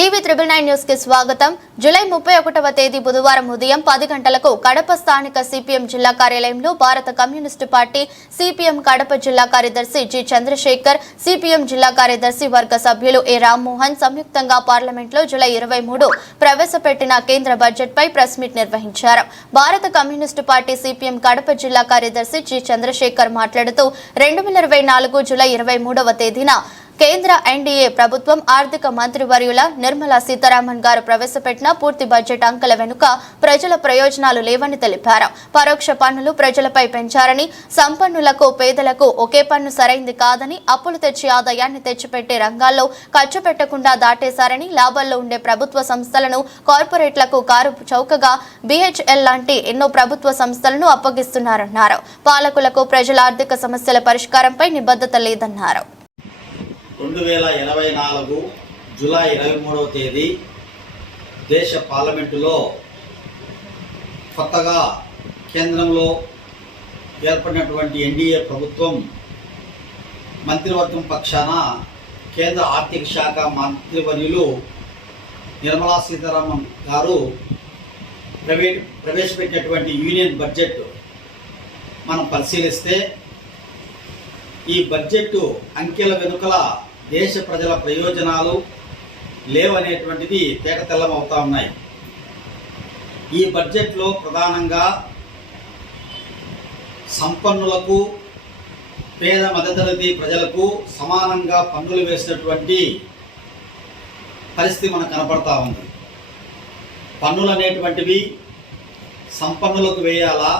TV 999 news కి స్వాగతం. July 31వ తేదీ బుధవారం ఉదయం 10 గంటలకు కడప స్థానిక సిపిఎం జిల్లా కార్యాలయంలో భారత కమ్యూనిస్టు పార్టీ సిపిఎం కడప జిల్లా కార్యదర్శి జి చంద్రశేఖర్, సిపిఎం జిల్లా కార్యదర్శి వర్గ సభ్యులు ఏ రామ్మోహన్ సంయుక్తంగా పార్లమెంట్లో జూలై 23 ప్రవేశపెట్టిన కేంద్ర బడ్జెట్ పై ప్రెస్ మీట్ నిర్వహించారు. భారత కమ్యూనిస్టు పార్టీ సిపిఎం కడప జిల్లా కార్యదర్శి జి చంద్రశేఖర్ మాట్లాడుతూ 2024 జూలై 23వ తేదీన కేంద్ర ఎన్డీఏ ప్రభుత్వం ఆర్థిక మంత్రివర్యుల నిర్మలా సీతారామన్ గారు ప్రవేశపెట్టిన పూర్తి బడ్జెట్ అంకెల వెనుక ప్రజల ప్రయోజనాలు లేవని తెలిపారు. పరోక్ష పన్నులు ప్రజలపై పెంచారని, సంపన్నులకు పేదలకు ఒకే పన్ను సరైంది కాదని, అప్పులు తెచ్చి ఆదాయాన్ని తెచ్చిపెట్టే రంగాల్లో ఖర్చు పెట్టకుండా దాటేశారని, లాభాల్లో ఉండే ప్రభుత్వ సంస్థలను కార్పొరేట్లకు కారు చౌకగా BHL లాంటి ఎన్నో ప్రభుత్వ సంస్థలను అప్పగిస్తున్నారన్నారు. పాలకులకు ప్రజల ఆర్థిక సమస్యల పరిష్కారంపై నిబద్ధత లేదన్నారు. 2024 జూలై 23వ తేదీ దేశ పార్లమెంటులో కొత్తగా కేంద్రంలో ఏర్పడినటువంటి ఎన్డీఏ ప్రభుత్వం మంత్రివర్గం పక్షాన కేంద్ర ఆర్థిక శాఖ మంత్రివర్యులు నిర్మలా సీతారామన్ గారు ప్రవేశపెట్టినటువంటి యూనియన్ బడ్జెట్ మనం పరిశీలిస్తే ఈ బడ్జెట్ అంకెల వెనుకల దేశ ప్రజల ప్రయోజనాలు లేవనేటువంటిది తేటతెల్లమవుతా ఉన్నాయి. ఈ బడ్జెట్లో ప్రధానంగా సంపన్నులకు, పేద మధ్యతరగతి ప్రజలకు సమానంగా పన్నులు వేసినటువంటి పరిస్థితి మనకు కనపడతా ఉంది. పన్నులు అనేటువంటివి సంపన్నులకు వేయాలా,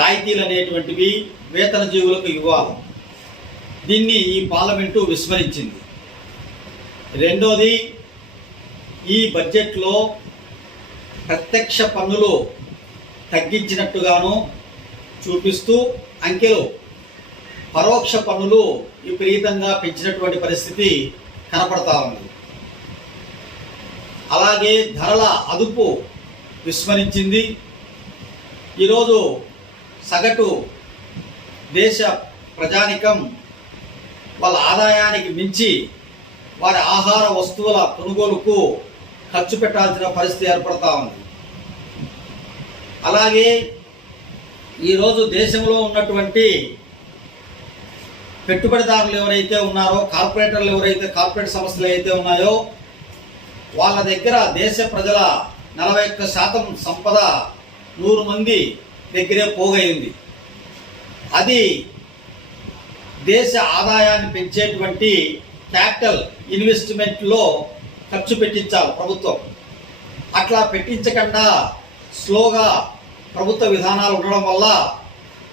రాయితీలు అనేటువంటివి వేతన జీవులకు ఇవ్వాలి. దీన్ని ఈ పార్లమెంటు విస్మరించింది. రెండోది, ఈ బడ్జెట్లో ప్రత్యక్ష పన్నులు తగ్గించినట్టుగాను చూపిస్తూ అంకెలు పరోక్ష పన్నులు విపరీతంగా పెంచినటువంటి పరిస్థితి కనపడతా ఉంది. అలాగే ధరల అదుపు విస్మరించింది. ఈరోజు సగటు దేశ ప్రజానికం వాళ్ళ ఆదాయానికి మించి వారి ఆహార వస్తువుల కొనుగోలుకు ఖర్చు పెట్టాల్సిన పరిస్థితి ఏర్పడతా ఉంది. అలాగే ఈరోజు దేశంలో ఉన్నటువంటి పెట్టుబడిదారులు ఎవరైతే ఉన్నారో, కార్పొరేటర్లు ఎవరైతే, కార్పొరేట్ సంస్థలు అయితే ఉన్నాయో వాళ్ళ దగ్గర దేశ ప్రజల 41% సంపద 100 మంది దగ్గరే పోగైంది. అది దేశ ఆదాయాన్ని పెంచేటువంటి క్యాపిటల్ ఇన్వెస్ట్మెంట్లో ఖర్చు పెట్టించాలి ప్రభుత్వం. అట్లా పెట్టించకుండా స్లోగా ప్రభుత్వ విధానాలు ఉండడం వల్ల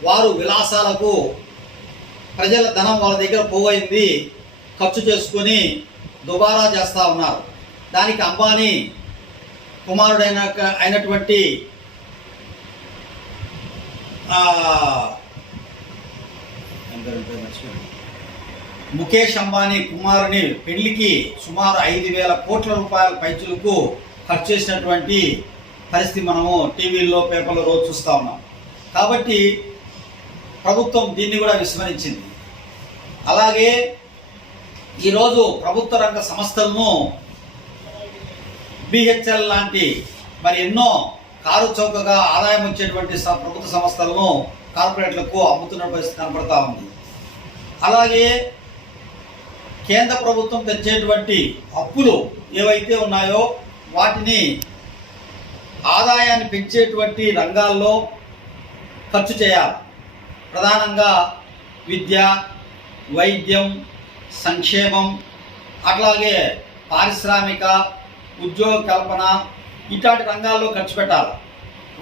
వారు విలాసాలకు ప్రజల ధనం వాళ్ళ దగ్గర పోగైంది ఖర్చు చేసుకొని దుబారా చేస్తూ ఉన్నారు. దానికి అంబానీ కుమారుడైనటువంటి ముఖేష్ అంబానీ కుమారుని పెళ్లికి సుమారు 5,000 కోట్ల రూపాయల పైచులకు ఖర్చు చేసినటువంటి పరిస్థితి మనము టీవీల్లో, పేపర్లో రోజు చూస్తూ ఉన్నాం. కాబట్టి ప్రభుత్వం దీన్ని కూడా విస్మరించింది. అలాగే ఈరోజు ప్రభుత్వ రంగ సంస్థలను BHL లాంటి మరి ఎన్నో కారు చౌకగా ఆదాయం వచ్చేటువంటి ప్రభుత్వ సంస్థలను కార్పొరేట్లకు అమ్ముతున్న పరిస్థితి కనపడతా ఉంది. అలాగే కేంద్ర ప్రభుత్వం తెచ్చేటువంటి అప్పులు ఏవైతే ఉన్నాయో వాటిని ఆదాయాన్ని పెంచేటువంటి రంగాల్లో ఖర్చు చేయాలి. ప్రధానంగా విద్య, వైద్యం, సంక్షేమం, అట్లాగే పారిశ్రామిక, ఉద్యోగ కల్పన ఇట్లాంటి రంగాల్లో ఖర్చు పెట్టాలి.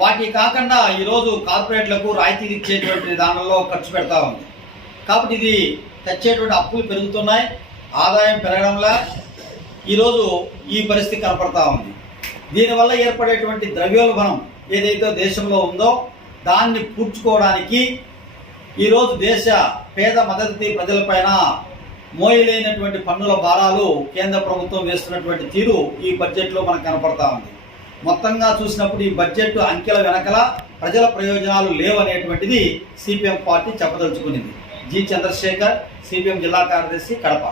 వాటి కాకుండా ఈరోజు కార్పొరేట్లకు రాయితీలు ఇచ్చేటువంటి దానిలో ఖర్చు పెడతా ఉంది. కాబట్టి ఇది తెచ్చేటువంటి అప్పులు పెరుగుతున్నాయి, ఆదాయం పెరగడంలా ఈరోజు ఈ పరిస్థితి కనపడతా ఉంది. దీనివల్ల ఏర్పడేటువంటి ద్రవ్యోల్బణం ఏదైతే దేశంలో ఉందో దాన్ని పూడ్చుకోవడానికి ఈరోజు దేశ పేద మధ్యతరగతి ప్రజలపైన మోయలేనటువంటి పన్నుల భారాలు కేంద్ర ప్రభుత్వం వేస్తున్నటువంటి తీరు ఈ బడ్జెట్లో మనకు కనపడతా ఉంది. మొత్తంగా చూసినప్పుడు ఈ బడ్జెట్ అంకెల వెనకల ప్రజల ప్రయోజనాలు లేవనేటువంటిది సిపిఎం పార్టీ చెప్పదలుచుకునింది. జి చంద్రశేఖర్, సిపిఎం జిల్లా కార్యదర్శి, కడప.